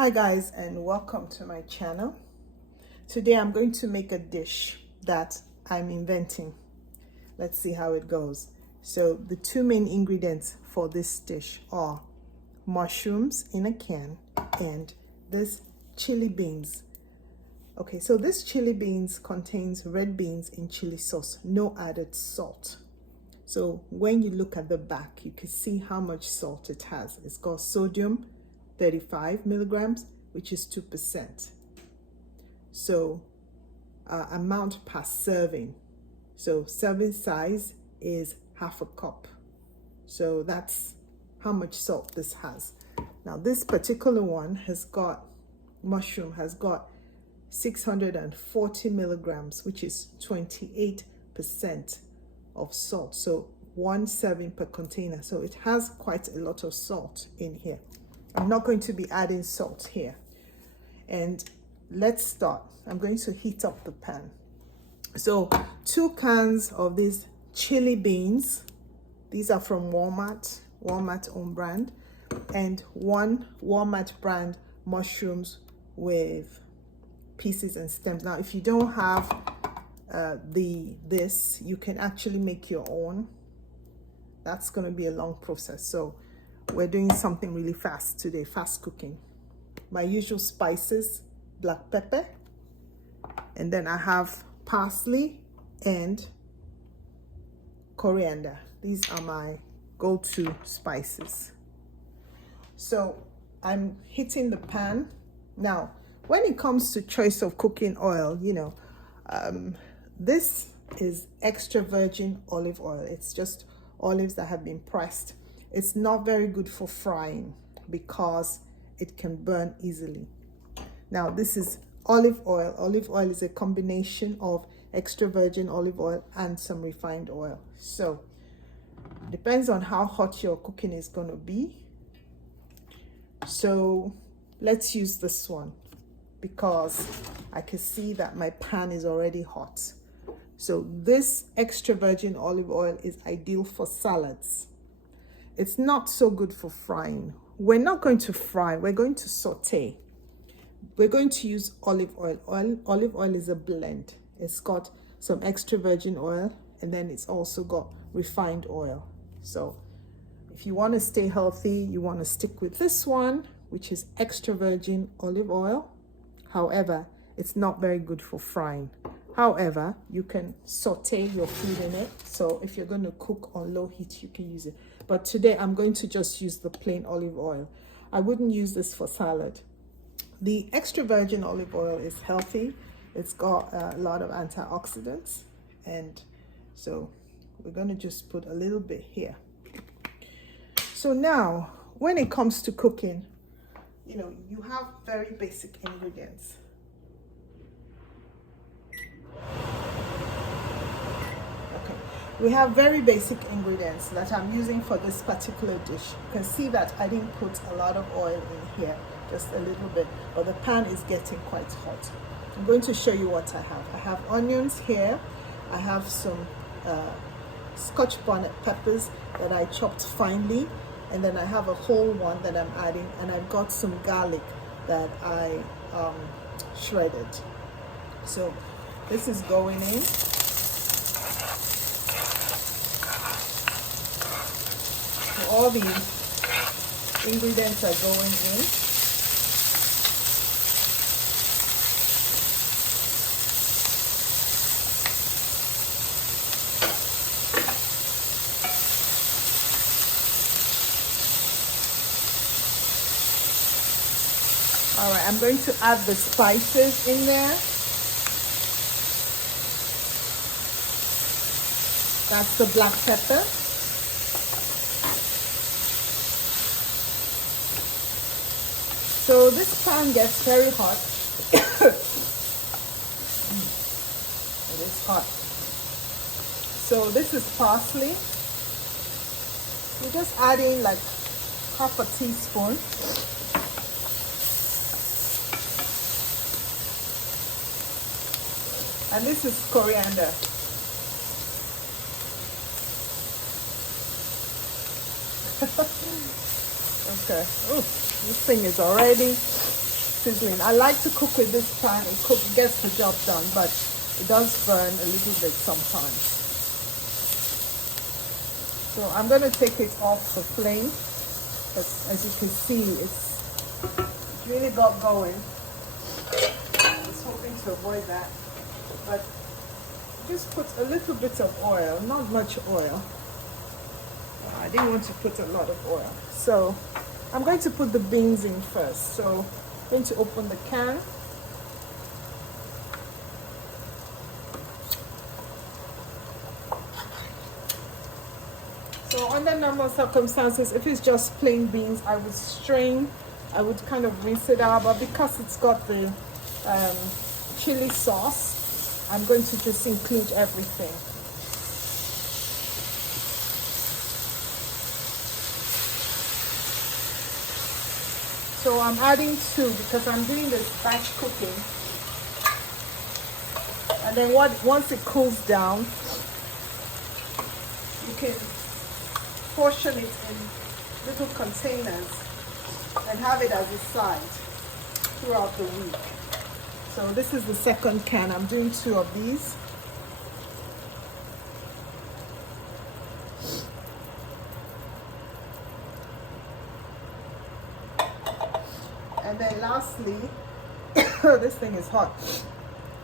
Hi guys, and welcome to my channel. Today I'm going to make a dish that I'm inventing. Let's see how it goes. So the two main ingredients for this dish are mushrooms in a can and this chili beans. Okay, so this chili beans contains red beans in chili sauce, no added salt. So when you look at the back, you can see how much salt it has. It's got sodium 35 milligrams, which is 2%. So amount per serving. So serving size is half a cup. So that's how much salt this has. Now this particular one has got, mushroom has got 640 milligrams, which is 28% of salt. So 1 serving per container. So it has quite a lot of salt in here. I'm not going to be adding salt here. And let's start. I'm going to heat up the pan. So 2 cans of these chili beans. These are from Walmart own brand. And 1 Walmart brand mushrooms with pieces and stems. Now, if you don't have this, you can actually make your own. That's going to be a long process. So we're doing something really fast today, fast cooking. My usual spices, black pepper, and then I have parsley and coriander. These are my go-to spices. So I'm heating the pan. Now, when it comes to choice of cooking oil, this is extra virgin olive oil. It's just olives that have been pressed. It's not very good for frying because it can burn easily. Now this is olive oil. Olive oil is a combination of extra virgin olive oil and some refined oil. So depends on how hot your cooking is going to be. So let's use this one because I can see that my pan is already hot. So this extra virgin olive oil is ideal for salads. It's not so good for frying. We're not going to fry, we're going to saute. We're going to use olive oil. Olive oil is a blend. It's got some extra virgin oil and then it's also got refined oil. So if you want to stay healthy, you want to stick with this one, which is extra virgin olive oil. However, it's not very good for frying. However, you can saute your food in it. So if you're going to cook on low heat, you can use it. But today I'm going to just use the plain olive oil. I wouldn't use this for salad. The extra virgin olive oil is healthy. It's got a lot of antioxidants. And so we're going to just put a little bit here. So now, when it comes to cooking, you have very basic ingredients. We have very basic ingredients that I'm using for this particular dish. You can see that I didn't put a lot of oil in here, just a little bit, but the pan is getting quite hot. I'm going to show you what I have. I have onions here. I have some Scotch bonnet peppers that I chopped finely, and then I have a whole one that I'm adding, and I've got some garlic that I shredded. So this is going in. All the ingredients are going in. All right, I'm going to add the spices in there. That's the black pepper. So this pan gets very hot. It is hot. So this is parsley. We're just adding like half a teaspoon. And this is coriander. Okay. Oh, this thing is already sizzling. I like to cook with this pan. It gets the job done, but it does burn a little bit sometimes. So I'm going to take it off the flame, but as you can see, it's really got going. I was hoping to avoid that, but just put a little bit of oil, not much oil. I didn't want to put a lot of oil. So I'm going to put the beans in first. So I'm going to open the can. So under normal circumstances, if it's just plain beans, I would strain, I would kind of rinse it out, but because it's got the chili sauce, I'm going to just include everything. So I'm adding 2 because I'm doing this batch cooking. And then once it cools down, you can portion it in little containers and have it as a side throughout the week. So this is the second can. I'm doing 2 of these. And then lastly, this thing is hot.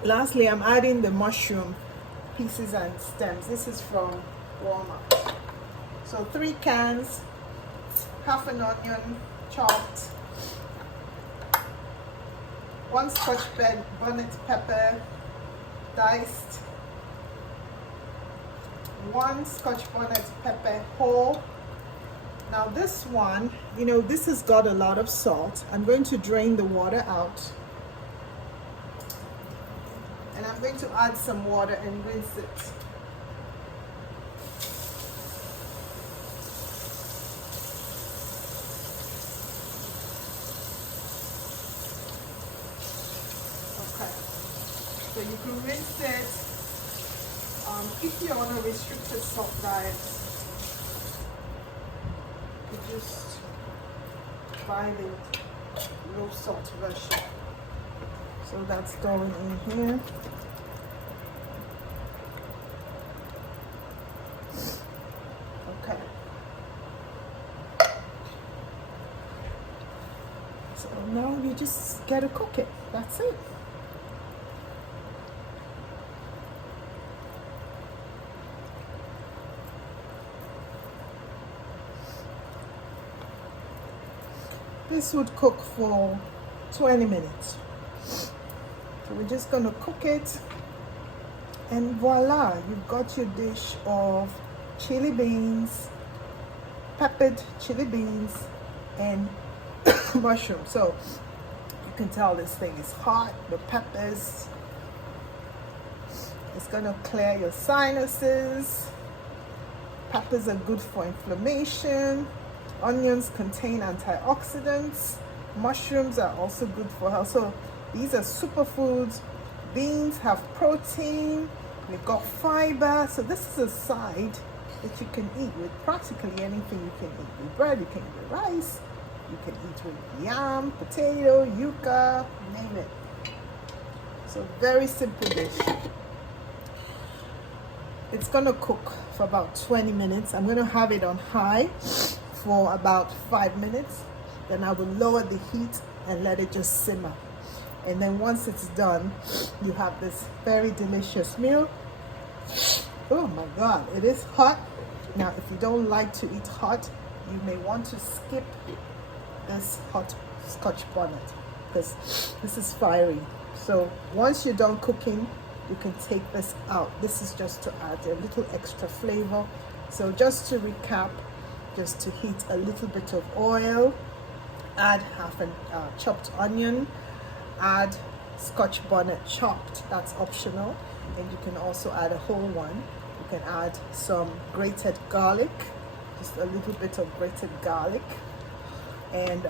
Lastly, I'm adding the mushroom pieces and stems. This is from Walmart. So 3 cans, half an onion chopped, 1 Scotch bonnet pepper diced, 1 Scotch bonnet pepper whole. Now this one, you know, this has got a lot of salt. I'm going to drain the water out. And I'm going to add some water and rinse it. Okay. So you can rinse it. If you're on a restricted salt diet, you just buy the low salt version. So that's going in here. Okay. So now you just gotta cook it. That's it. This would cook for 20 minutes. So we're just gonna cook it, and voila, you've got your dish of chili beans, peppered chili beans, and mushroom. So you can tell this thing is hot. The peppers, it's gonna clear your sinuses. Peppers are good for inflammation. Onions contain antioxidants. Mushrooms are also good for health. So these are superfoods. Beans have protein. We've got fiber. So this is a side that you can eat with practically anything. You can eat with bread, you can eat with rice, you can eat with yam, potato, yuca, name it. So very simple dish. It's gonna cook for about 20 minutes. I'm gonna have it on high for about 5 minutes. Then I will lower the heat and let it just simmer. And then once it's done, you have this very delicious meal. Oh my God, it is hot. Now, if you don't like to eat hot, you may want to skip this hot Scotch bonnet because this is fiery. So once you're done cooking, you can take this out. This is just to add a little extra flavor. So just to recap, just to heat a little bit of oil, add half a chopped onion, add Scotch bonnet chopped, that's optional, and you can also add a whole one. You can add some grated garlic, just a little bit of grated garlic, and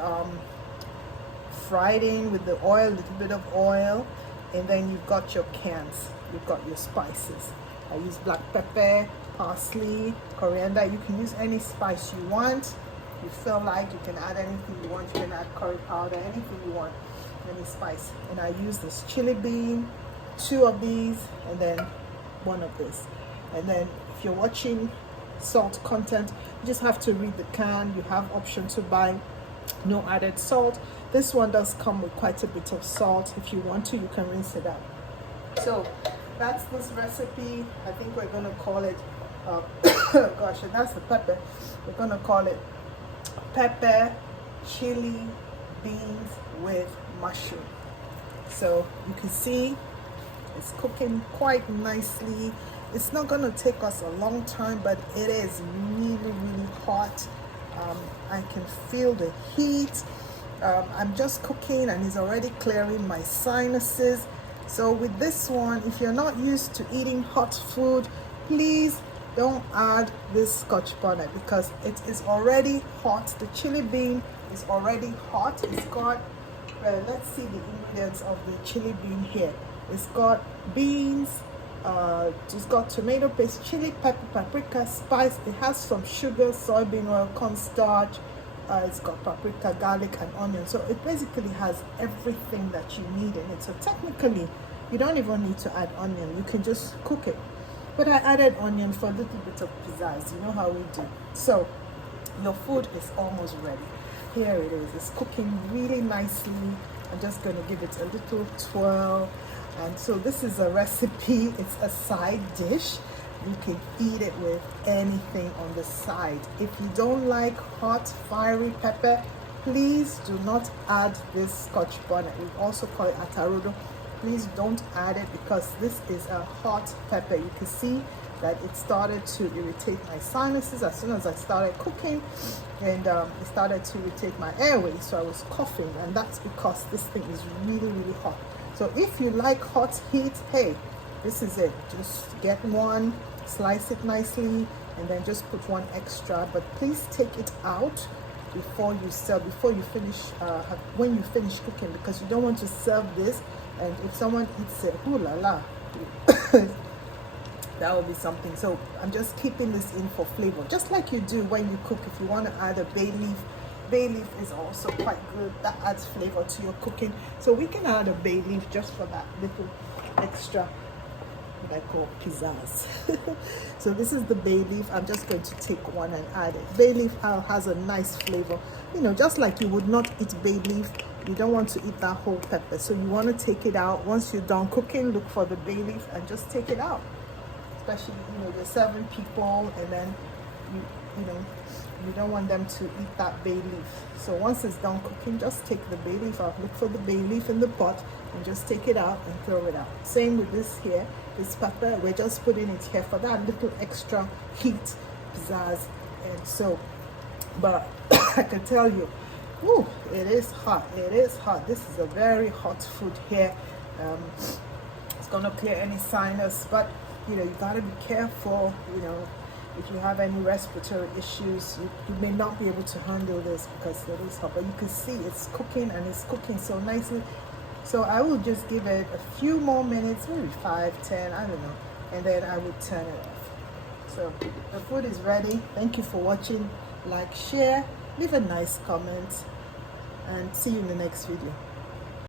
fry it in with the oil, a little bit of oil, and then you've got your cans, you've got your spices. I use black pepper, parsley, coriander. You can use any spice you want. You feel like you can add anything you want. You can add curry powder, anything you want. any spice. And I use this chili bean, 2 of these, and then 1 of this. And then if you're watching salt content, you just have to read the can. You have option to buy no added salt. This one does come with quite a bit of salt. If you want to, you can rinse it out. So that's this recipe. I think we're gonna call it gosh, and that's the pepper. We're gonna call it pepper chili beans with mushroom. So you can see it's cooking quite nicely. It's not gonna take us a long time, but it is really hot. I can feel the heat. I'm just cooking and it's already clearing my sinuses. So with this one, if you're not used to eating hot food, please don't add this Scotch bonnet because it is already hot. The chili bean is already hot. It's got, let's see the ingredients of the chili bean here. It's got beans, it's got tomato paste, chili, pepper, paprika, spice. It has some sugar, soybean oil, cornstarch. It's got paprika, garlic, and onion. So it basically has everything that you need in it. So technically, you don't even need to add onion. You can just cook it. But I added onion for a little bit of pizzazz. You know how we do. So your food is almost ready. Here it is. It's cooking really nicely. I'm just going to give it a little twirl. And so this is a recipe. It's a side dish. You can eat it with anything on the side. If you don't like hot, fiery pepper, please do not add this Scotch bonnet. We also call it atarudo. Please don't add it because this is a hot pepper. You can see that it started to irritate my sinuses as soon as I started cooking, and it started to irritate my airways, so I was coughing, and that's because this thing is really hot. So if you like hot heat, hey, this is it. Just get one, slice it nicely, and then just put 1 extra. But please take it out before you finish, when you finish cooking, because you don't want to serve this, and if someone eats it, ooh la la, that will be something. So I'm just keeping this in for flavor, just like you do when you cook. If you want to add a bay leaf is also quite good. That adds flavor to your cooking. So we can add a bay leaf just for that little extra, what I call pizzazz. So this is the bay leaf. I'm just going to take 1 and add it. Bay leaf has a nice flavor. You know, just like you would not eat bay leaf, you don't want to eat that whole pepper. So you want to take it out. Once you're done cooking, look for the bay leaf and just take it out. Especially, you know, you're serving people, and then you don't want them to eat that bay leaf. So once it's done cooking, just take the bay leaf out. Look for the bay leaf in the pot and just take it out and throw it out. Same with this here. This pepper, we're just putting it here for that little extra heat, pizzazz. And so, but I can tell you, ooh, it is hot. It is hot. This is a very hot food here. It's gonna clear any sinus, but you know, you gotta be careful. You know, if you have any respiratory issues, you may not be able to handle this because it is hot. But you can see it's cooking, and it's cooking so nicely. So I will just give it a few more minutes, maybe 5, 10, I don't know, and then I will turn it off. So the food is ready. Thank you for watching. Like, share, leave a nice comment, and see you in the next video.